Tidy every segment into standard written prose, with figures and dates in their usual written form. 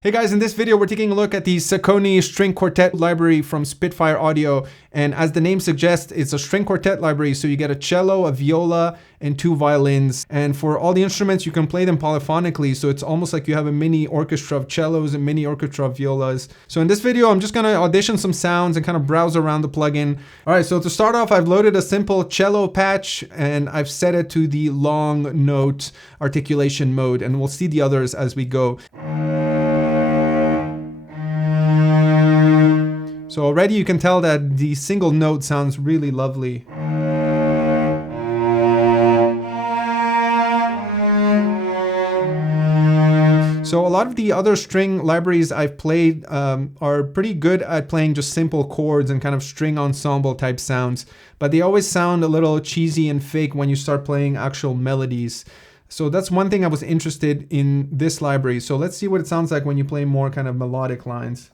Hey guys, in this video we're taking a look at the Sacconi String Quartet library from Spitfire Audio, and as the name suggests, it's a string quartet library, so you get a cello, a viola, and 2 violins. And for all the instruments, you can play them polyphonically, so it's almost like you have a mini orchestra of cellos and mini orchestra of violas. So in this video, I'm just gonna audition some sounds and kind of browse around the plugin. Alright, so to start off, I've loaded a simple cello patch, and I've set it to the long note articulation mode, and we'll see the others as we go. So already you can tell that the single note sounds really lovely. So a lot of the other string libraries I've played are pretty good at playing just simple chords and kind of string ensemble type sounds, but they always sound a little cheesy and fake when you start playing actual melodies. So that's one thing I was interested in this library. So let's see what it sounds like when you play more kind of melodic lines.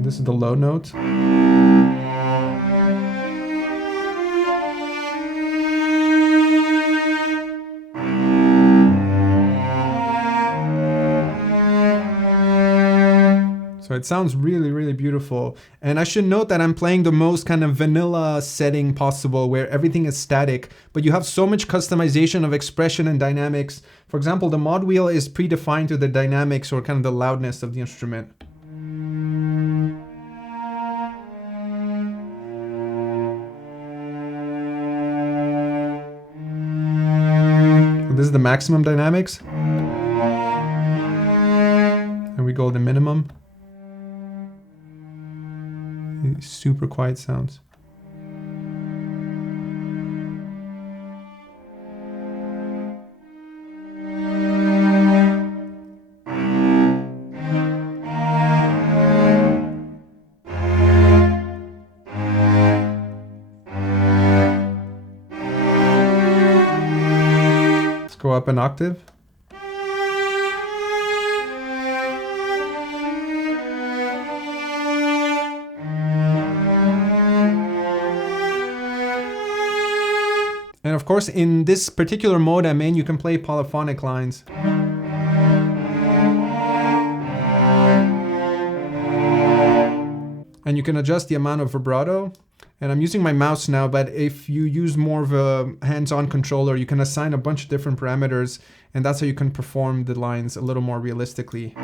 This is the low note. So it sounds really, really beautiful. And I should note that I'm playing the most kind of vanilla setting possible, where everything is static, but you have so much customization of expression and dynamics. For example, the mod wheel is predefined to the dynamics or kind of the loudness of the instrument. This is the maximum dynamics. And we go to minimum. Super quiet sounds. Go up an octave. And of course, in this particular mode I'm in, you can play polyphonic lines. And you can adjust the amount of vibrato. And I'm using my mouse now, but if you use more of a hands-on controller, you can assign a bunch of different parameters, and that's how you can perform the lines a little more realistically.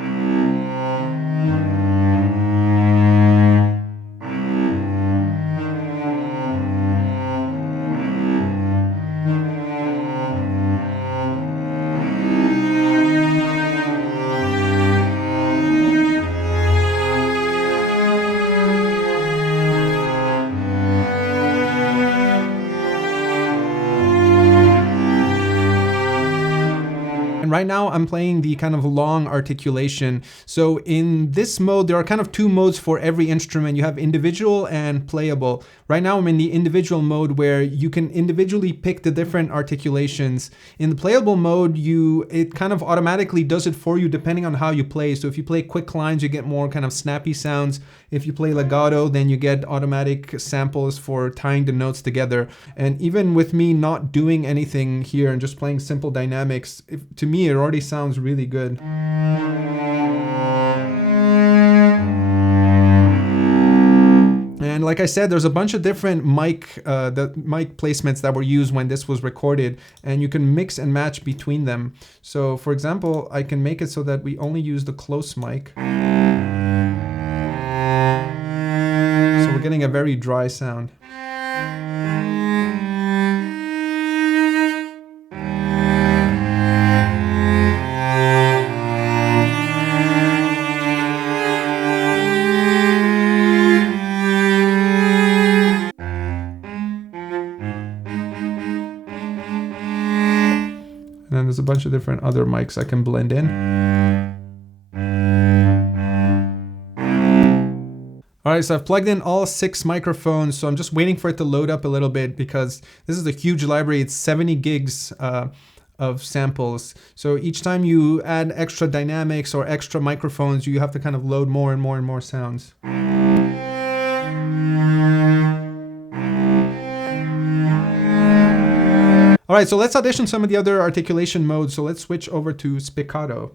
And right now I'm playing the kind of long articulation. So in this mode, there are kind of 2 modes for every instrument. You have individual and playable. Right now I'm in the individual mode, where you can individually pick the different articulations. In the playable mode, it kind of automatically does it for you depending on how you play. So if you play quick lines, you get more kind of snappy sounds. If you play legato, then you get automatic samples for tying the notes together. And even with me not doing anything here and just playing simple dynamics, to me it already sounds really good. And like I said, there's a bunch of different mic placements that were used when this was recorded, and you can mix and match between them. So for example, I can make it so that we only use the close mic. So we're getting a very dry sound. And then there's a bunch of different other mics I can blend in. Alright, so I've plugged in all 6 microphones, so I'm just waiting for it to load up a little bit because this is a huge library. It's 70 gigs of samples. So each time you add extra dynamics or extra microphones, you have to kind of load more and more and more sounds. All right, so let's audition some of the other articulation modes. So let's switch over to spiccato.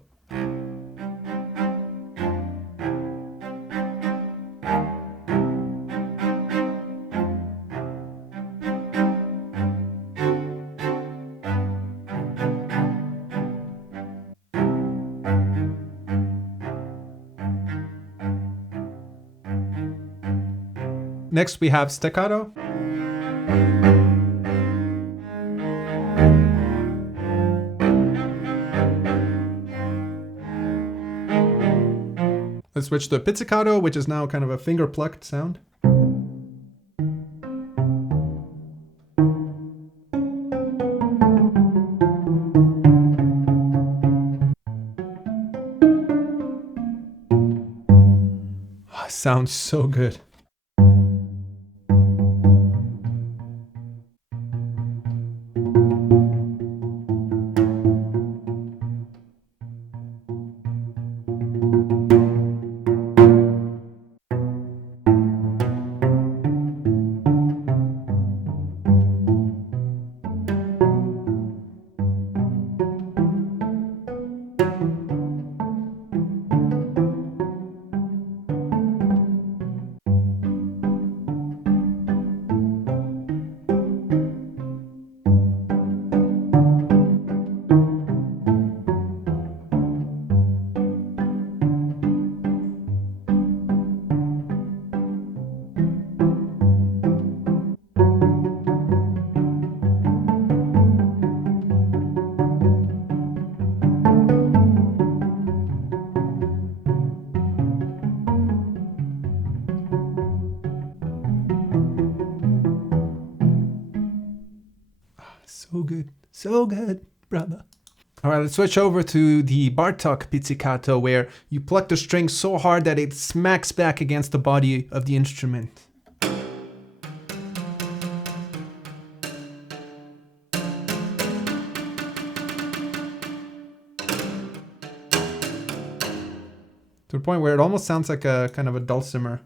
Next, we have staccato. Let's switch to pizzicato, which is now kind of a finger plucked sound. Oh, sounds so good. So good. So good, brother. All right, let's switch over to the Bartók pizzicato, where you pluck the string so hard that it smacks back against the body of the instrument. To the point where it almost sounds like a kind of a dulcimer.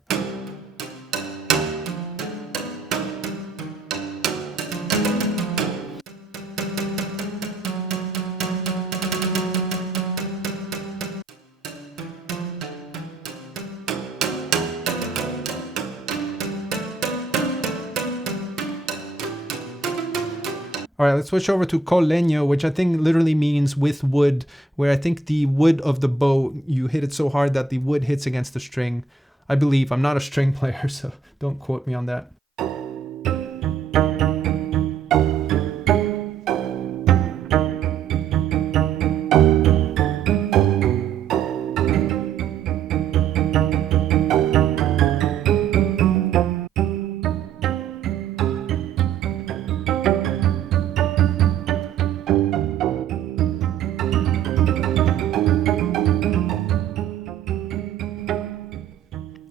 All right, let's switch over to col legno, which I think literally means with wood, where I think the wood of the bow, you hit it so hard that the wood hits against the string. I believe. I'm not a string player, so don't quote me on that.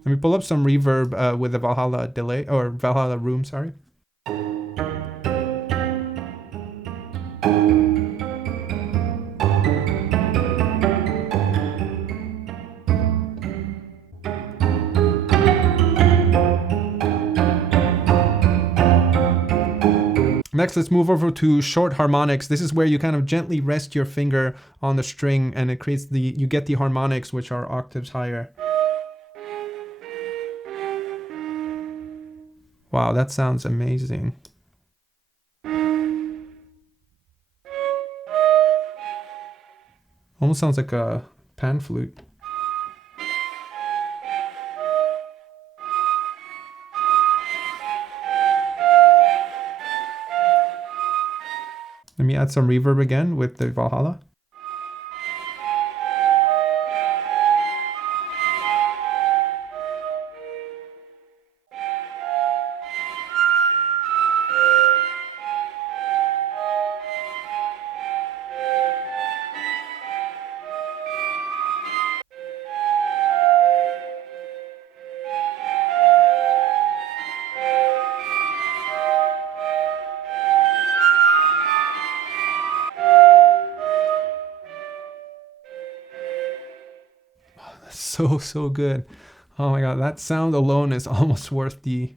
Let me pull up some reverb with the Valhalla delay, or Valhalla room, sorry. Next, let's move over to short harmonics. This is where you kind of gently rest your finger on the string and it creates you get the harmonics, which are octaves higher. Wow, that sounds amazing. Almost sounds like a pan flute. Let me add some reverb again with the Valhalla. So good. Oh my God, that sound alone is almost worth the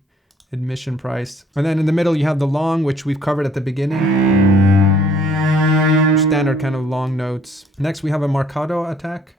admission price. And then in the middle, you have the long, which we've covered at the beginning. Standard kind of long notes. Next, we have a marcato attack.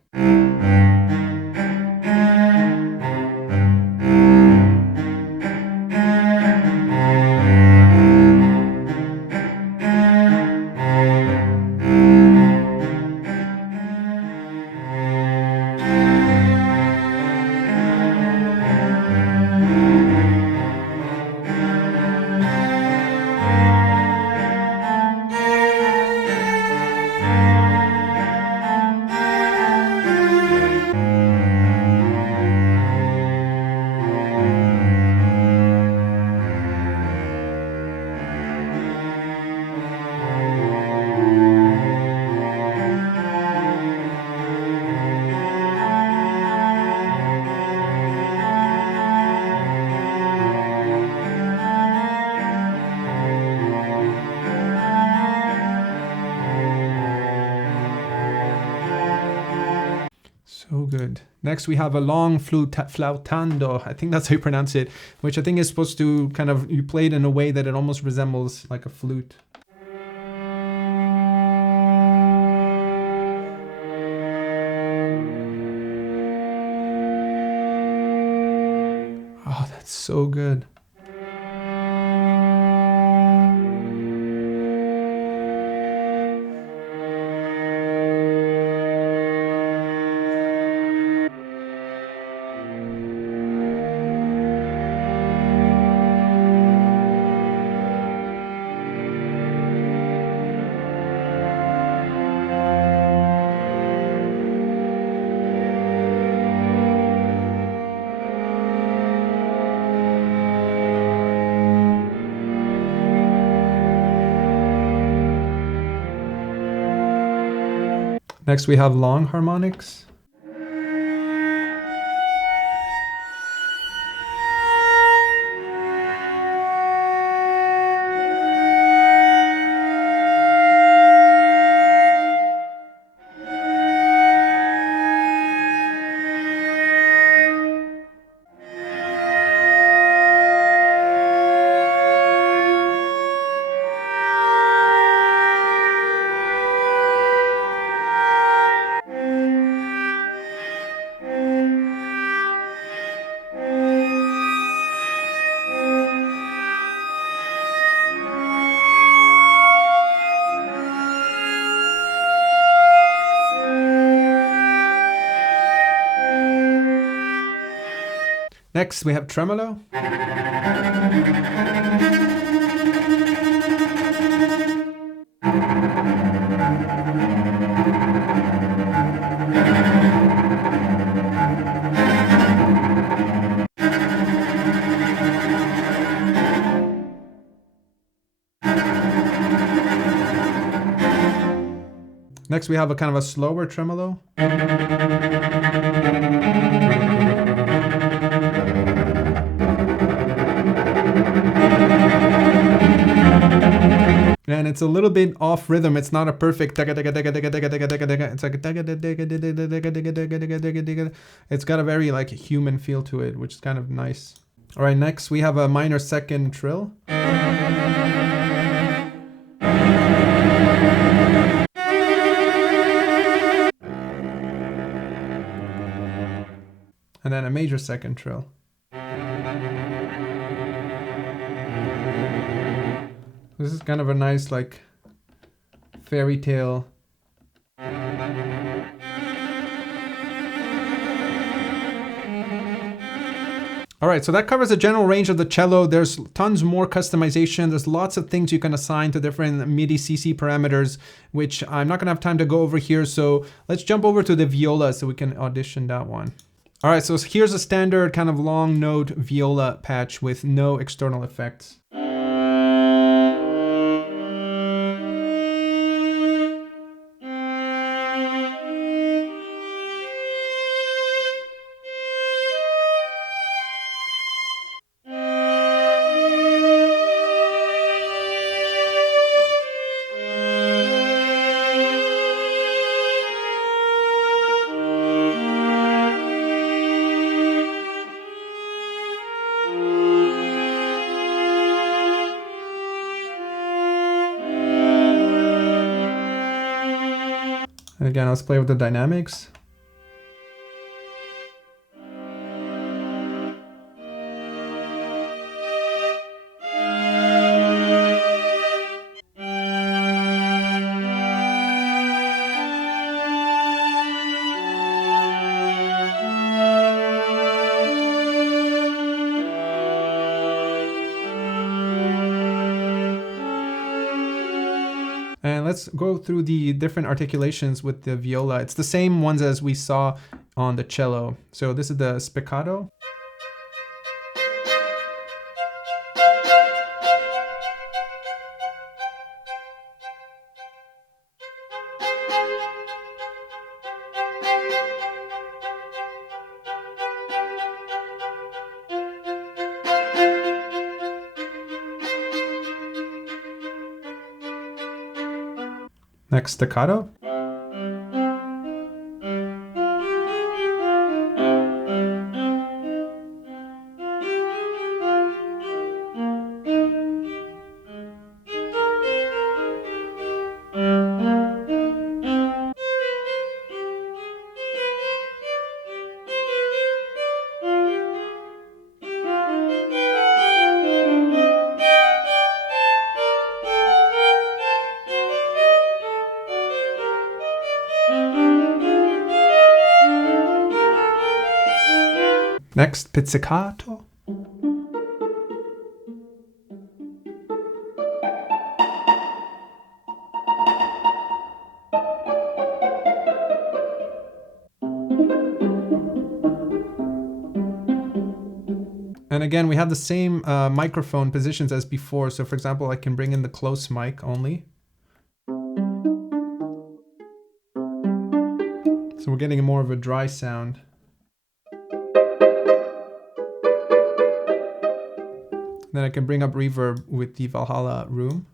So good. Next, we have a long flautando. I think that's how you pronounce it, which I think is supposed to kind of, you play it in a way that it almost resembles like a flute. Oh, that's so good. Next, we have long harmonics. Next, we have tremolo. Next, we have a kind of a slower tremolo. And it's a little bit off rhythm. It's not a perfect. It's like it's got a very like human feel to it, which is kind of nice. All right, next we have a minor second trill. And then a major second trill. This is kind of a nice, like, fairy tale. All right, so that covers the general range of the cello. There's tons more customization. There's lots of things you can assign to different MIDI CC parameters, which I'm not gonna have time to go over here. So let's jump over to the viola so we can audition that one. All right, so here's a standard kind of long note viola patch with no external effects. again, let's play with the dynamics. And let's go through the different articulations with the viola. It's the same ones as we saw on the cello. So this is the spiccato. Next, staccato. Next, pizzicato. And again, we have the same microphone positions as before. So for example, I can bring in the close mic only. So we're getting more of a dry sound. Then I can bring up reverb with the Valhalla room.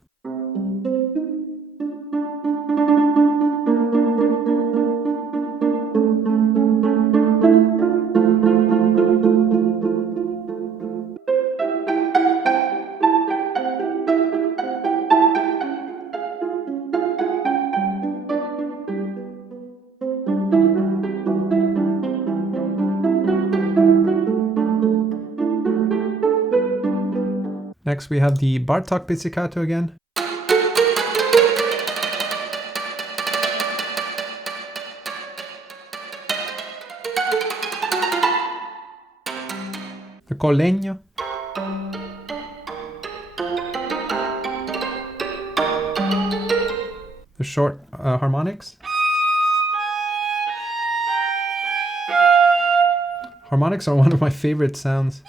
Next we have the Bartók pizzicato again. The Collegno. The short harmonics. Harmonics are one of my favorite sounds.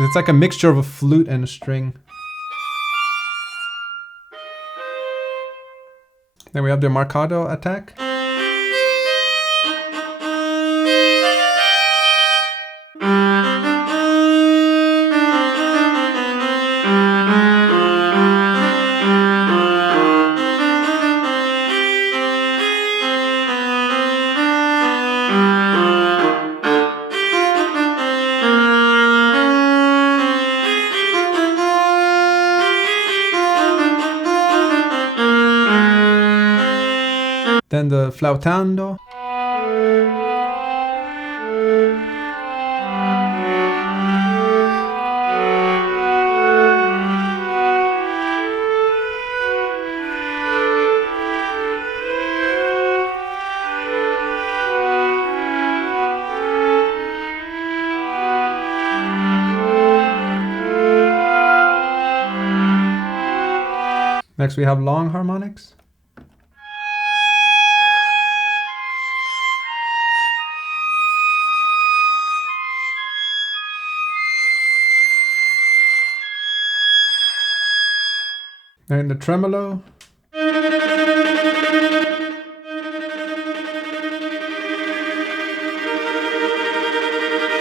It's like a mixture of a flute and a string. Then we have the marcato attack. Then the flautando. Next we have long harmonics. And the tremolo.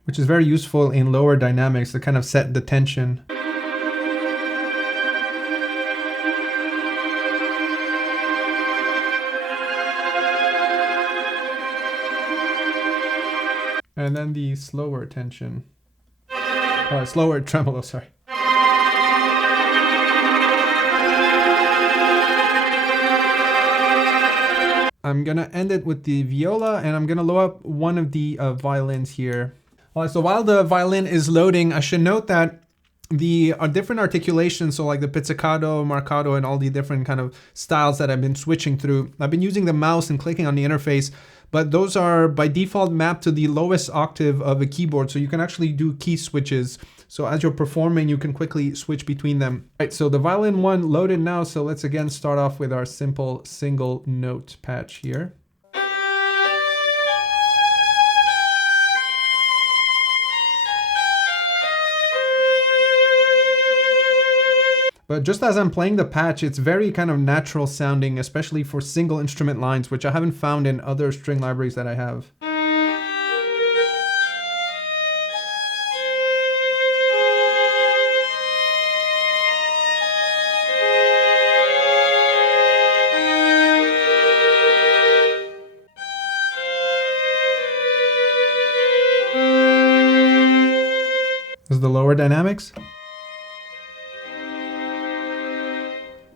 Which is very useful in lower dynamics to kind of set the tension. And then the slower tension. Slower tremolo, sorry. I'm gonna end it with the viola, and I'm gonna load up one of the violins here. All right, so while the violin is loading, I should note that the different articulations, so like the pizzicato, marcato, and all the different kind of styles that I've been switching through, I've been using the mouse and clicking on the interface, but those are by default mapped to the lowest octave of a keyboard, so you can actually do key switches. So as you're performing, you can quickly switch between them. All right, so the violin one loaded now, so let's again start off with our simple single note patch here. But just as I'm playing the patch, it's very kind of natural sounding, especially for single instrument lines, which I haven't found in other string libraries that I have. This is the lower dynamics.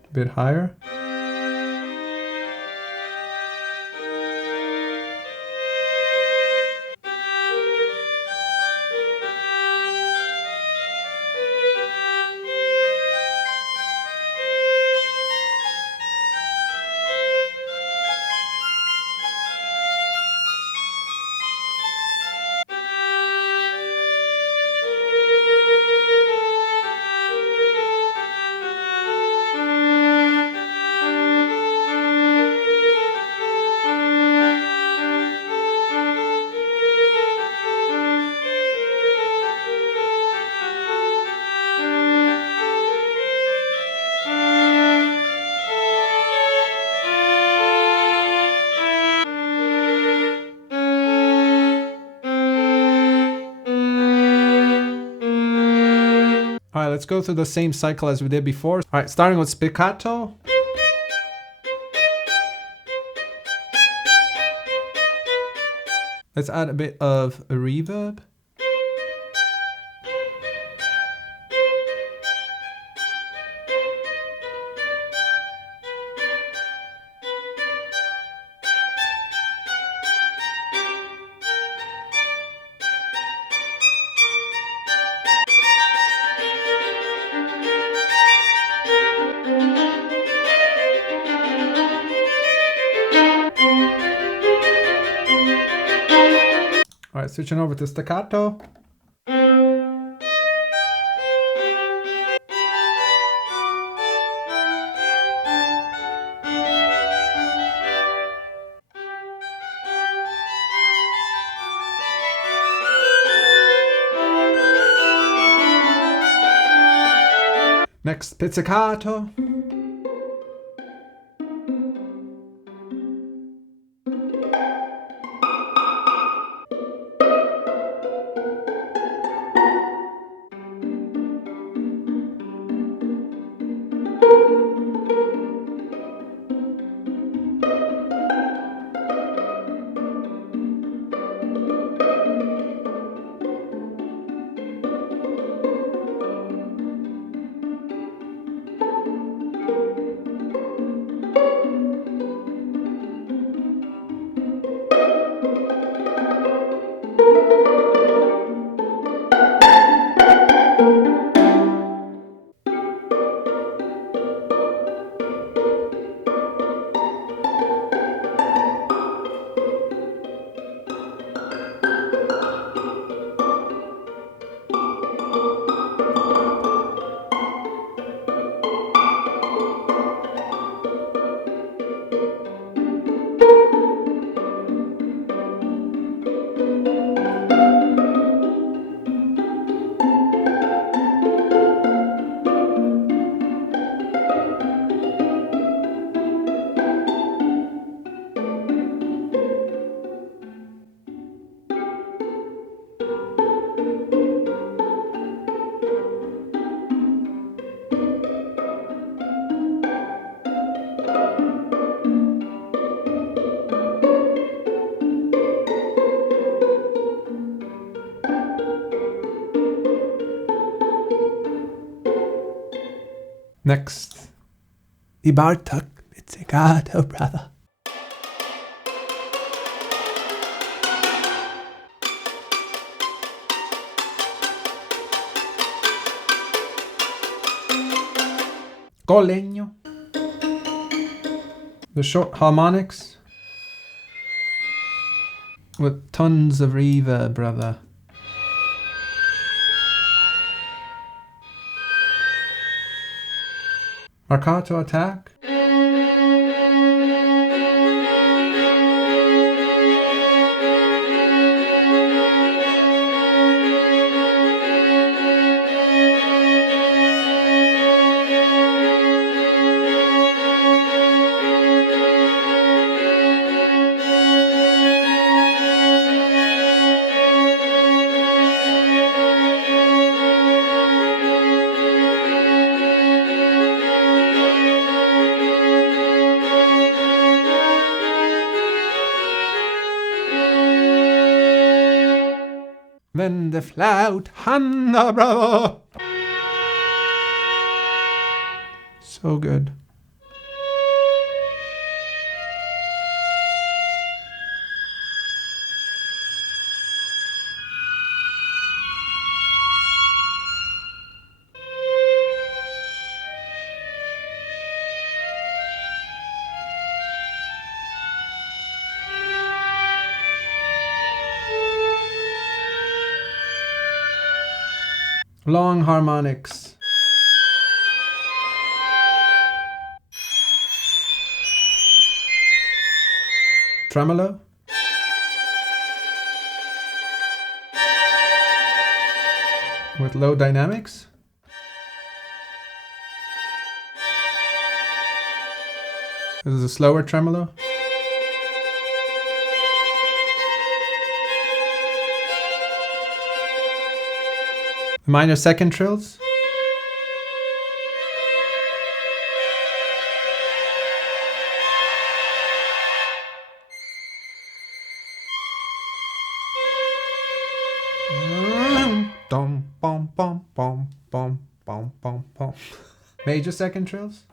A bit higher. All right, let's go through the same cycle as we did before. All right, starting with spiccato. Let's add a bit of a reverb. All right, switching over to staccato. Next, pizzicato. Next, the Bartok pizzicato, brother. Colegno. The short harmonics with tons of reverb, brother. Marcato attack. Then the flout, Hanna, bravo! So good. Long harmonics. Tremolo. With low dynamics. This is a slower tremolo. Minor second trills. Dum bum bum bum bum bum bum bum. Major second trills.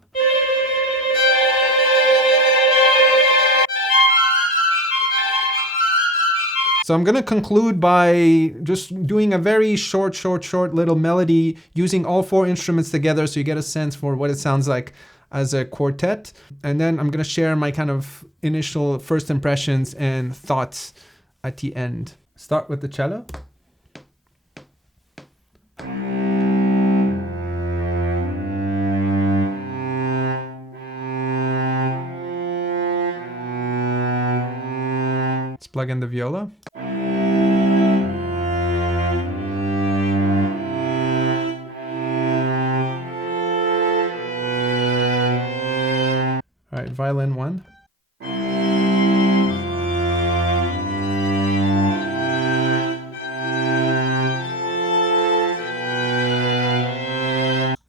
So I'm gonna conclude by just doing a very short little melody using all four instruments together so you get a sense for what it sounds like as a quartet. And then I'm gonna share my kind of initial first impressions and thoughts at the end. Start with the cello. Let's plug in the viola. All right, violin 1.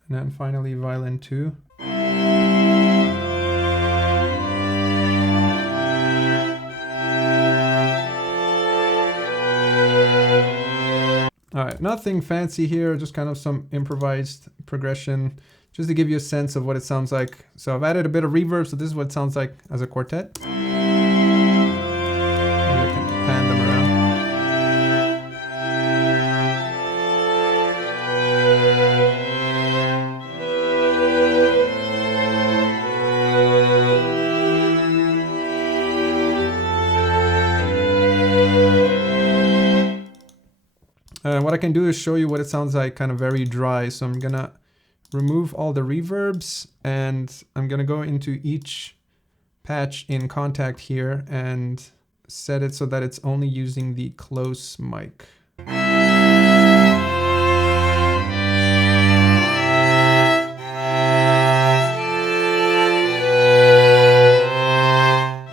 And then finally violin 2. All right, nothing fancy here, just kind of some improvised progression, just to give you a sense of what it sounds like. So I've added a bit of reverb, so this is what it sounds like as a quartet. Maybe I can pan them around. What I can do is show you what it sounds like kind of very dry. So I'm gonna remove all the reverbs and I'm gonna go into each patch in Kontakt here and set it so that it's only using the close mic.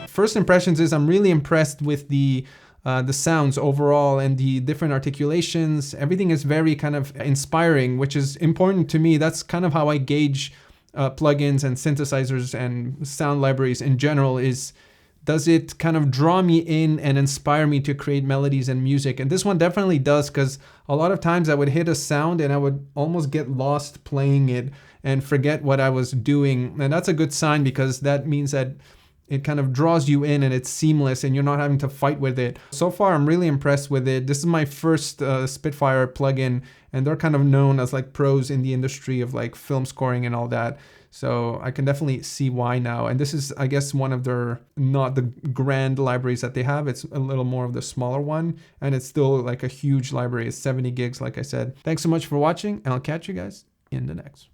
First impressions is I'm really impressed with the sounds overall and the different articulations. Everything is very kind of inspiring, which is important to me. That's kind of how I gauge plugins and synthesizers and sound libraries in general is, does it kind of draw me in and inspire me to create melodies and music? And this one definitely does, because a lot of times I would hit a sound and I would almost get lost playing it and forget what I was doing. And that's a good sign, because that means that it kind of draws you in and it's seamless and you're not having to fight with it. So far, I'm really impressed with it. This is my first Spitfire plugin, and they're kind of known as like pros in the industry of like film scoring and all that. So I can definitely see why now. And this is, I guess, one of their, not the grand libraries that they have. It's a little more of the smaller one. And it's still like a huge library. It's 70 gigs, like I said. Thanks so much for watching, and I'll catch you guys in the next.